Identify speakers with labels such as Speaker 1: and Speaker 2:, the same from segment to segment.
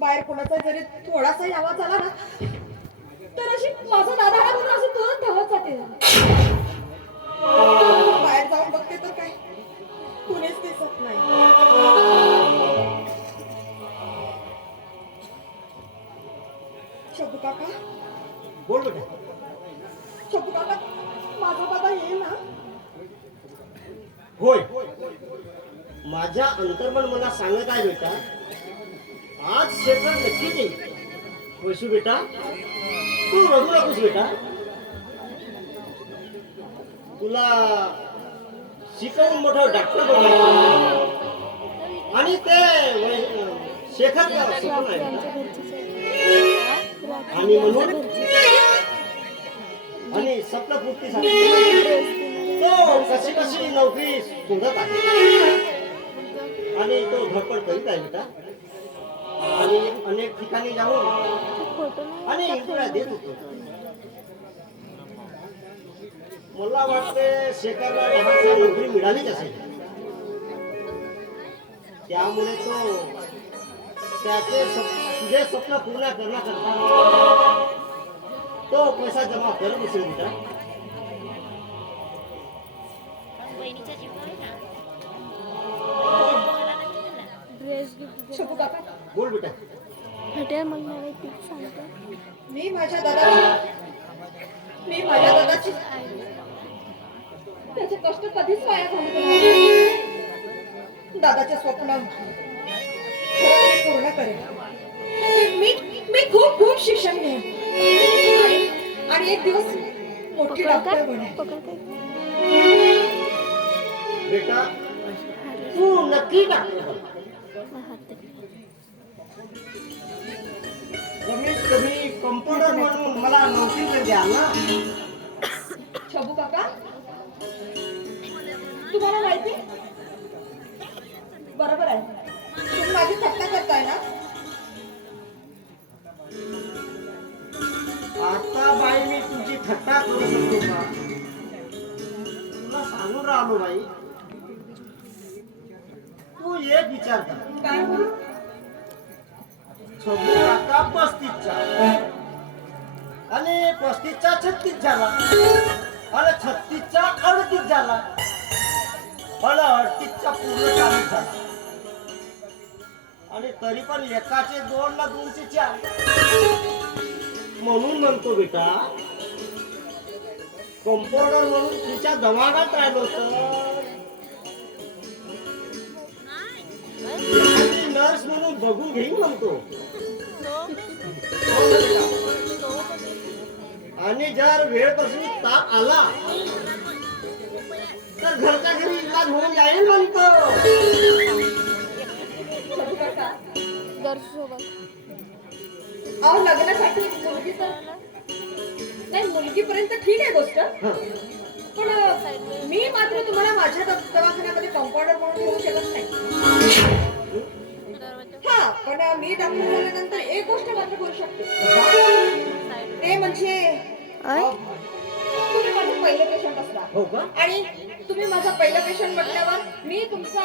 Speaker 1: बाहेर कोणाचा जरी थोडासाही आवाज आला ना तर अशी माझा दादा आहे म्हणून असं तुरंत धावत जाते. बाहेर जाऊन बघते तर काय? कुणीच दिसत नाही. शबू काका?
Speaker 2: बोल बेटा
Speaker 1: शबू काका माझा दादा येईल ना?
Speaker 2: होय. माझ्या अंतर्मन मला सांगत आहे बेटा आज शेखर नक्की येईल वैशू बेटा तू रडू नकोस बेटा. तुला शिकवून मोठा डॉक्टर बनायचं आणि ते शेखर स्वप्न आणि म्हणून आणि स्वप्नपूर्तीसाठी तो कशी कशी नोकरी शोधत आहे. आणि तो धडपड करीत आहे बेटा. आणि अनेक ठिकाणी जाऊन आणि इंटरव्ह्या देत होतो मला वाटते शेखरला लहानसा नोकरी मिळालीच असेल त्यामुळे तो त्याचे स्वप- तुझे स्वप्न पूर्ण करण्याकरता तो पैसा जमा करत असेल
Speaker 1: मी माझ्या दादाची मी माझ्या दादाची त्याचे कष्ट कधीच वाया घालवले नाही. दादाचे स्वप्न पूर्ण करेन. मी मी खूप खूप शिक्षण घेईन. आणि- एक दिवस मोठी डॉक्टर
Speaker 2: बेटा तू नक्की डॉक्टर नोकरी तर द्या ना
Speaker 1: काका? तुम्हाला माहिती? बरोबर आहे. तुम्ही माझी थट्टा करताय ना?
Speaker 2: आता बाई मी तुझी थट्टा करू शकतो का? तुला सांगून राहिलो बाई. तू एक विचार कर. छत्तीस झाला. मला छत्तीसचा अडतीस झाला. मला अडतीसचा पूर्ण चालू झाला. आणि तरी पण एकाचे दोन ना दोनशे चार. म्हणून म्हणतो बेटा कंपाऊंडर म्हणून तुमच्या दमागात राहिलो तर नर्स म्हणून बघून घेईन म्हणतो. हो आणि जर वेळपासून ताप आला तर घरच्या घरी इलाज होऊन जाईल म्हणतो.
Speaker 1: अहो लग्नासाठी मुलगी तर नाही मुलगीपर्यंत ठीक आहे गोष्ट.
Speaker 2: हं.
Speaker 1: पण मी मात्र तुम्हाला माझ्या दव- दवाखान्यामध्ये कंपाऊंडर म्हणून ठेवू शकत नाही. हा पण मी डॉक्टर झाल्यानंतर एक गोष्ट मात्र करू शकते. ते म्हणजे तुम्ही माझे पहिले पेशंट असणार
Speaker 2: हो का?
Speaker 1: आणि तुम्ही माझा पहिला पेशंट म्हटल्यावर मी तुमचा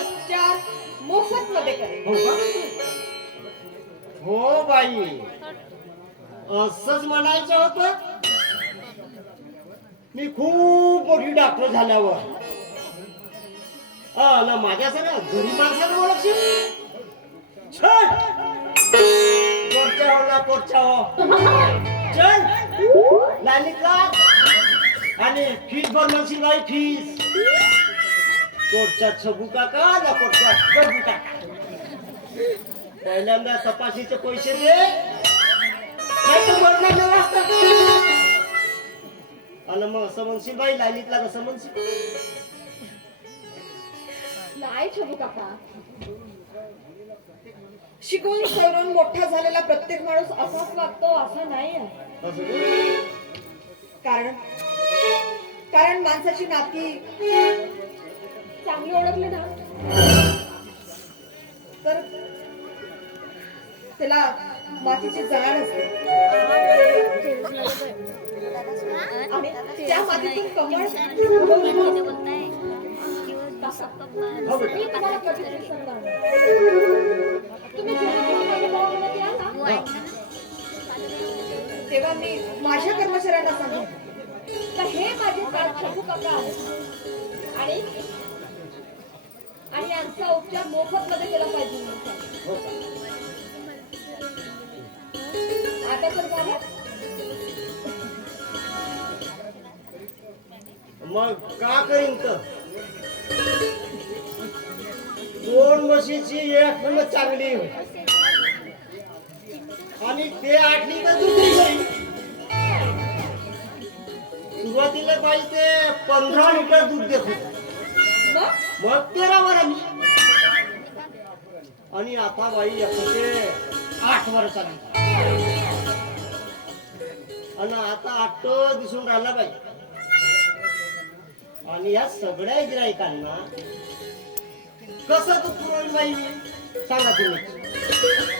Speaker 1: उपचार मोफत मध्ये करेन.
Speaker 2: हो हो बाई. असंच म्हणायचं होतं. मी खूप मोठी डॉक्टर झाल्यावर. हा, ना माझ्या सगळ्या घरी माणसाला ओळखशील? पोटच्या हो ना पोटच्या हो. चल. लालीतला आणि फीस भर म्हणशील बाई फीस कोटच्या छबू काका ना कोटच्या छबू काका. पहिल्यांदा तपाशीचे पैसे दे. नाही तर मरणार नाही वाजता. आणि मग असं म्हणशील बाई लाईनीतला कसं म्हणशील?
Speaker 1: नाही छबू काका. शिकून सवरून मोठा झालेला प्रत्येक माणूस असाच वागतो असं नाही आहे. कारण? कारण माणसाची नाती चांगली ओळखली ना? तर त्याला मातीची जाण असते. आणि त्या मातीतून कमळ तुम्हाला विसरणार तेव्हा मी माझ्या कर्मचाऱ्यांना सांगू तर हे माझे शाहू काका आहेत. आणि आणि यांचा उपचार मोफत मध्ये केला पाहिजे.
Speaker 2: हो
Speaker 1: आता तर झालं?
Speaker 2: मग का करीन तर? दोन म्हशीची एक नंबर चांगली. आणि ते आठली तर दुसरी घरी सुरुवातीला बाई ते पंधरा लिटर दूध देत होत.
Speaker 1: मग
Speaker 2: तेरा वर आणि आता बाई आता ते आठ वर चालली आणि आता आठ दिसून राहिला बाई. आणि या सगळ्या गिरायकांना कसं तू पुरवली बाई? सांगा तुम्ही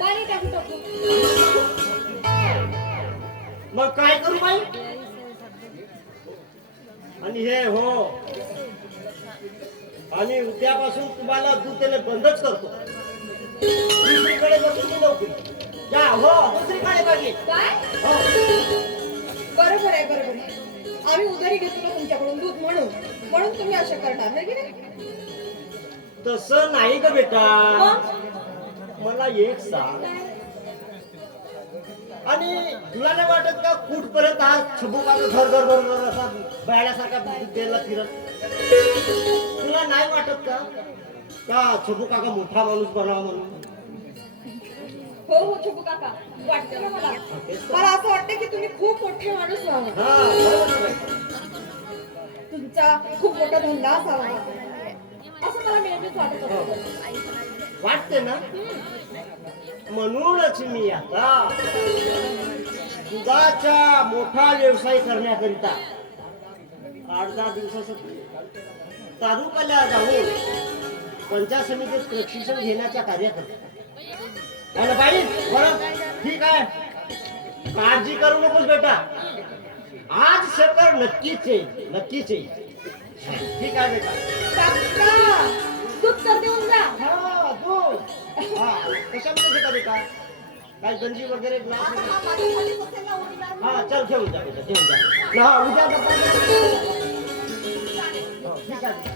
Speaker 1: पाणी टाकी टाकू.
Speaker 2: मग काय करू बाई? आणि हे हो. आणि उद्यापासून तुम्हाला दूध देणे बंदच करतो. दुसरीकडे बसून मी नोकरी जा हो दुसरीकडे बघे
Speaker 1: काय?
Speaker 2: हो.
Speaker 1: बरोबर आहे बरोबर आहे. आम्ही उधारी घेतो ना तुमच्याकडून दूध म्हणून. म्हणून तुम्ही असं करणार नाही की नाही?
Speaker 2: तसं नाही का बेटा? मला एक सांग. आणि तुला नाही वाटत का कुठपर्यंत हा छबू का घर घर घर घर असा बैलासारखा द्यायला फिरत? तुला नाही वाटत का? का छबू काका मोठा माणूस बनावा म्हणून?
Speaker 1: हो हो छोटू काका वाटतं ना मला. मला असं वाटतं की तुम्ही खूप मोठे माणूस व्हावं.
Speaker 2: हा बरोबर आहे. बाई.
Speaker 1: तुमचा खूप मोठा धंदा असावा. असं मला नेहमीच वाटत
Speaker 2: वाटते ना? म्हणूनच मी आता दुधाचा मोठा व्यवसाय करण्याकरिता आठ दहा दिवसासाठी तालुक्याला जाऊन पंचायत समितीत प्रशिक्षण घेण्याचा कार्य करतो. आणि बाई बरं. ठीक आहे. काळजी करू नकोस बेटा. आज सकाळ नक्कीच येईल नक्कीच येईल. ठीक आहे बेटा.
Speaker 1: दूध तर देऊन जा.
Speaker 2: हा दूध. हा कशामध्ये घेता बेटा? काय गंजी वगैरे ग्लास?
Speaker 1: हा
Speaker 2: चल घेऊन जा बेटा घेऊन जा. हा उद्या. हो, ठीक आहे.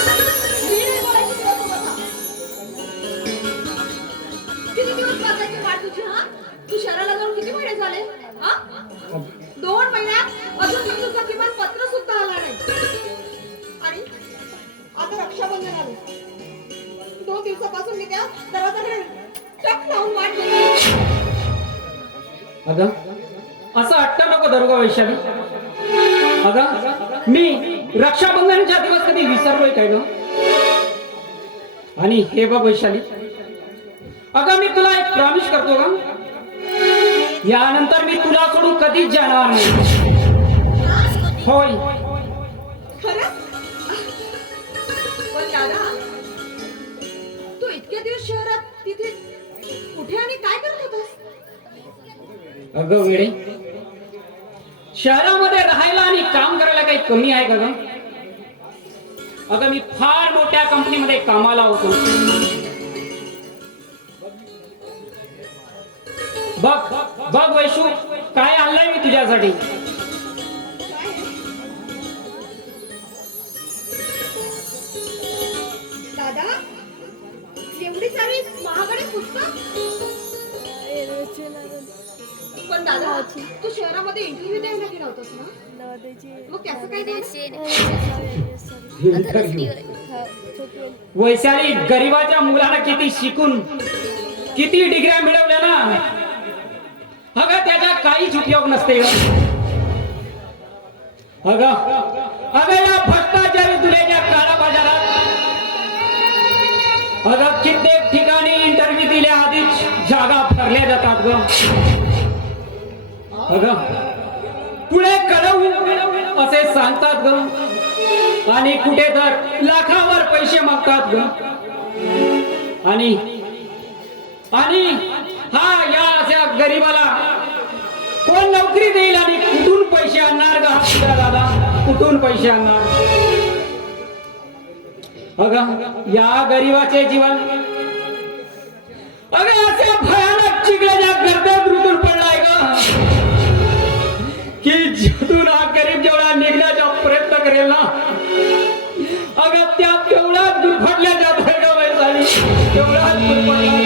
Speaker 1: दोन महिन्यात अजून मी किमान पत्र सुद्धा आला नाही. आणि आता रक्षाबंधन आलं. दोन दिवसापासून मी त्या दरवाजाकडे टक लावून वाट
Speaker 3: अगं असं हट्ट नको दरोगा वैशाली. अगं मी रक्षाबंधनच्या दिवस कधी विसरलोय काय ग? आणि हे बघ वैशाली. अगं मी तुला एक प्रॉमिस करतो का यानंतर मी तुला सोडून कधीच जाणार नाही. होय.
Speaker 1: खरंच पण दादा तू इतक्या दिवस शहरात तिथे कुठे आणि काय करत होतास?
Speaker 3: अगं वेळे शहरामध्ये राहायला आणि काम करायला काही कमी आहे का ग? अगं मी फार मोठ्या कंपनीमध्ये कामाला होतो. बघ बघ वैशू काय आणलंय मी तुझ्यासाठी?
Speaker 1: दादा एवढी सारी महागडी पुस्तक? पण दादा तू शहरामध्ये इंटरव्ह्यू द्यायला गेला होतास ना? मग त्याचं काय झालं
Speaker 3: वैशाली गरीबाच्या मुलाला किती शिकून किती डिग्र्या मिळवल्या ना? अगं त्याचा काहीच उपयोग नसते. अगं अगं या भ्रष्टाचारी दुलेच्या काळा बाजारात अगं कित्येक ठिकाणी इंटरव्ह्यू दिल्या आधीच जागा भरल्या जातात ग. अग पुढे कळवून असे सांगतात ग. आणि कुठे तर लाखावर पैसे मागतात ग. आणि आणि हा या अशा गरीबाला कोण नोकरी देईल आणि कुठून पैसे आणणार ग दादा? कुठून पैसे आणणार? अग या गरीबाचे जीवन. अगं अशा भयानक चिकल्याच्या गर्दीत रुतून पडलाय ग. की जिथून हा गरीब जेवढा निघण्याचा प्रयत्न करेल ना अगं त्या तेवढा दुर्फटल्या जात झाली. ग वैशाली तेवढा दुर्फटला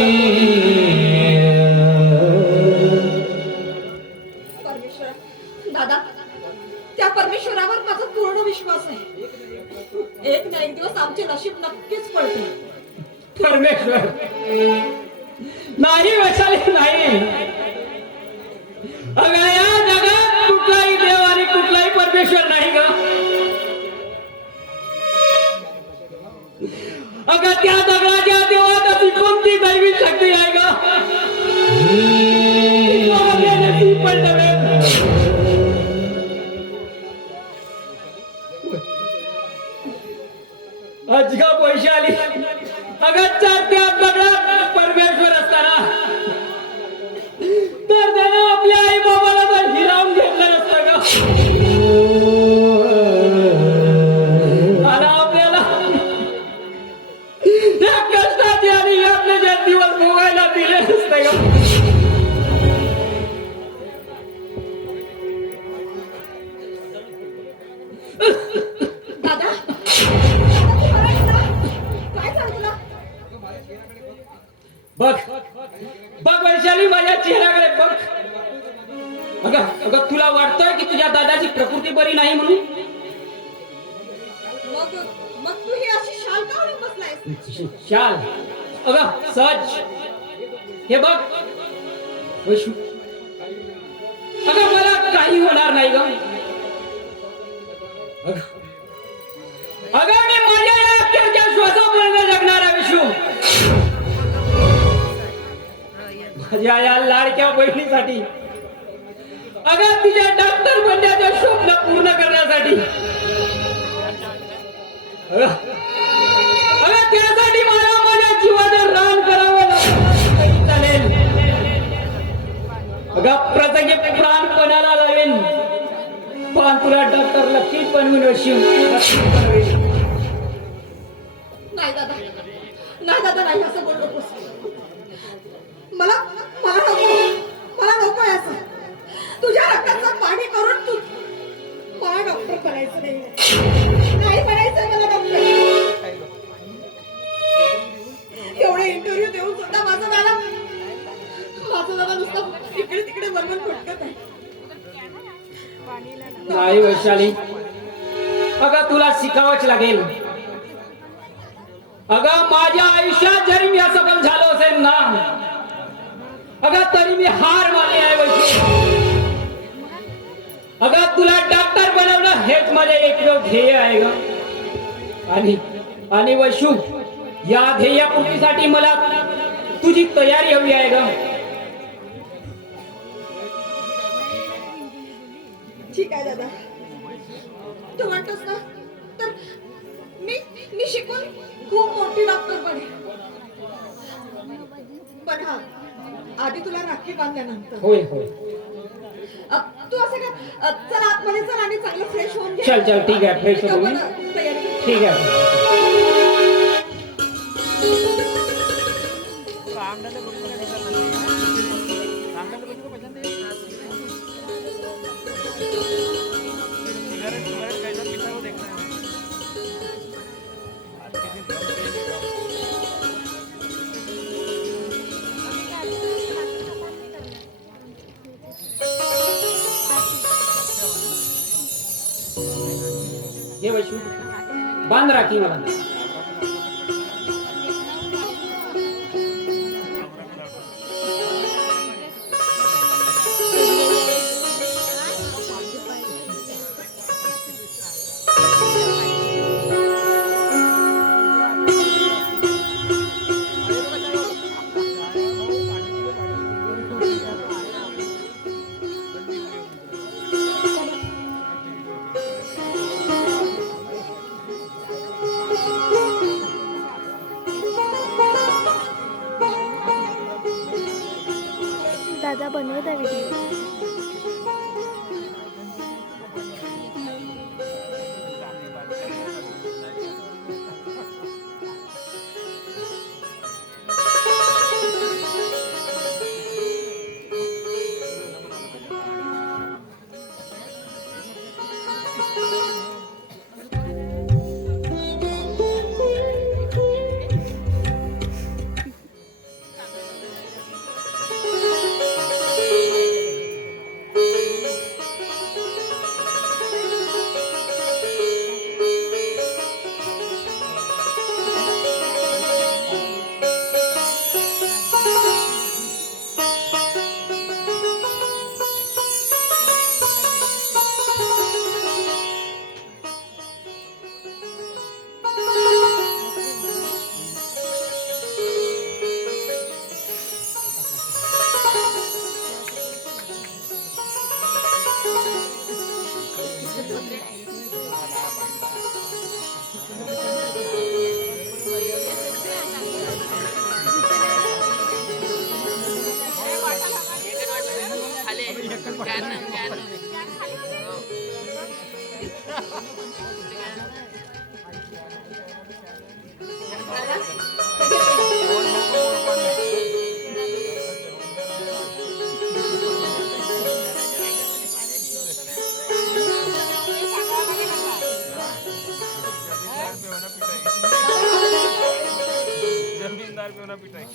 Speaker 3: अजगा पैसे आली. अगं चार त्या दगडात परमेश्वर असताना तुझ्या दादाची प्रकृती बरी नाही म्हणून?
Speaker 1: मग मग तू ही अशी शाल का ओढून बसलायस?
Speaker 3: शाल? अगं हे बघ. वैशू. अगं मला काही होणार नाही ग. अगं. अगं मी माझ्या या अखेरच्या श्वासापर्यंत जगणार आहे विष्णू माझ्या या लाडक्या बहिणीसाठी अगं तिच्या डॉक्टर बनण्याचं स्वप्न पूर्ण करण्यासाठी. अगं त्यासाठी मला माझ्या जीवाचं रान करावं लागलं. चालेल अगं प्रसंगी प्राण कोणाला लावेन? पण तुला डॉक्टर नक्कीच बनवून. वशिव
Speaker 1: नाही दादा. नाही दादा नाही असं बोलतो मला मला नको. मला नको आहे असं. तुझ्या रक्ताचं पाणी करून तू मला डॉक्टर करायचं नाही. नाही बनायचं मला डॉक्टर एवढे इंटरव्ह्यू देऊन सुद्धा माझा दादा माझा दादा नुसतं इकडे तिकडे बरोबर भटकत आहे.
Speaker 3: नाही वैशाली. अगं तुला शिकावंच लागेल. अगं माझ्या आयुष्यात जरी मी असं पण झालो असेल ना अगं तरी मी हार मानली आहे वैशाली. अगं तुला डॉक्टर बनवणं हेच माझे एक ध्येय आहे ग. आणि आणि वैशू या ध्येयपूर्तीसाठी मला तुझी तयारी हवी आहे ग.
Speaker 1: ठीक आहे दादा. तू म्हणतोस ना? तर मी मी शिकून खूप मोठी डॉक्टर बने. पण हा आधी तुला राखी बांधल्यानंतर.
Speaker 3: होय होय.
Speaker 1: तू असं का चल आतमध्ये चल आणि चांगलं फ्रेश होऊन
Speaker 3: चल चल ठीक आहे फ्रेश
Speaker 1: करू.
Speaker 3: ठीक आहे. बांध राखी मला everything.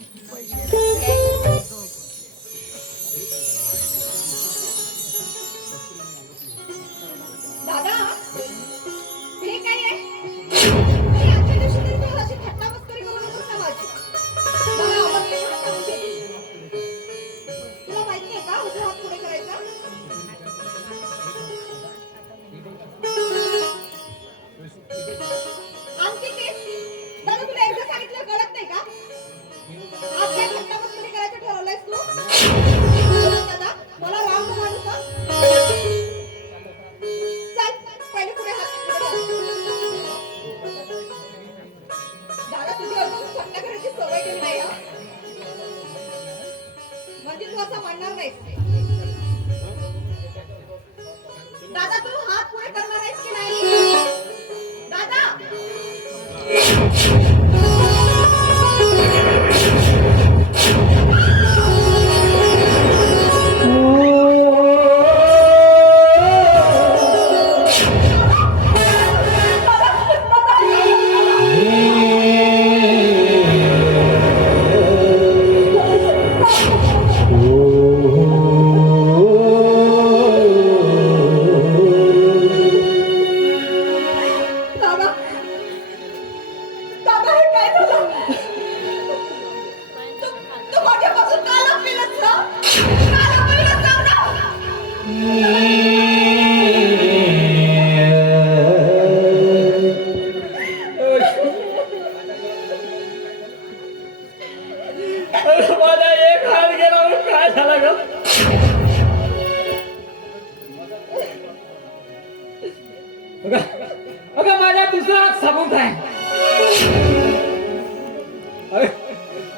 Speaker 3: अगं माझ्या दुसरा सबूत आहे.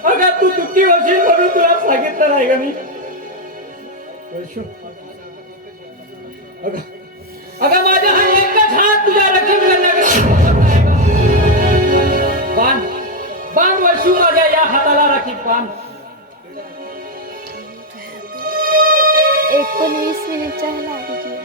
Speaker 3: अगं तू दुःखी वशील म्हणून तुला सांगितलं नाही का मी. अगं माझ्या हा एकच हात तुझ्या रक्षण करण्याकडे बाण बाण वर्षू माझ्या या हाताला राखी बाण.
Speaker 4: एकोणवीस मिनिटच्या लागली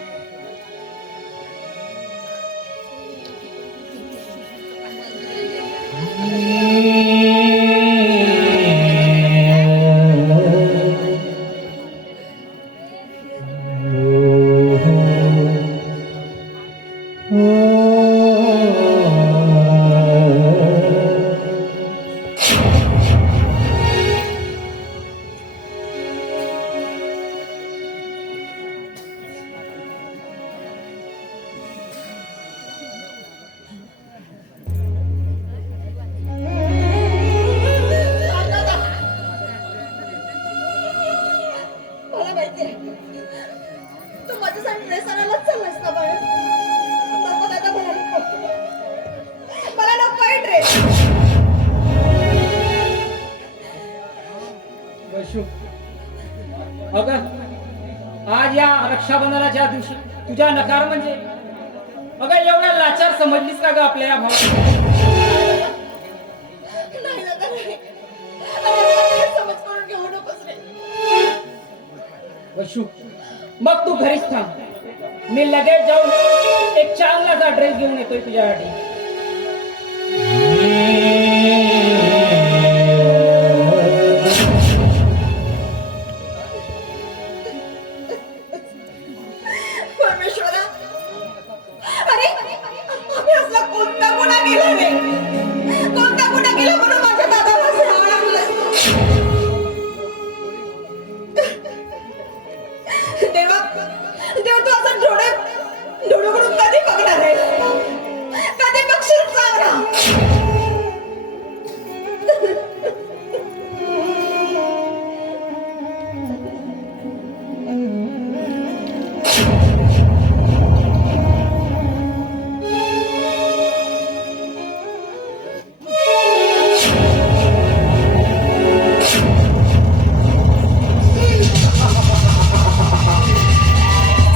Speaker 3: अग आज या रक्षाबंधनाच्या दिवशी तुझ्या नकार म्हणजे? अगं एवढा लाचार समजलीस का ग आपल्या या भावाला? मग तू घरीच थांब. मी लगेच जाऊन एक चांगलाचा ड्रेस घेऊन येतोय तुझ्यासाठी.
Speaker 1: Grave.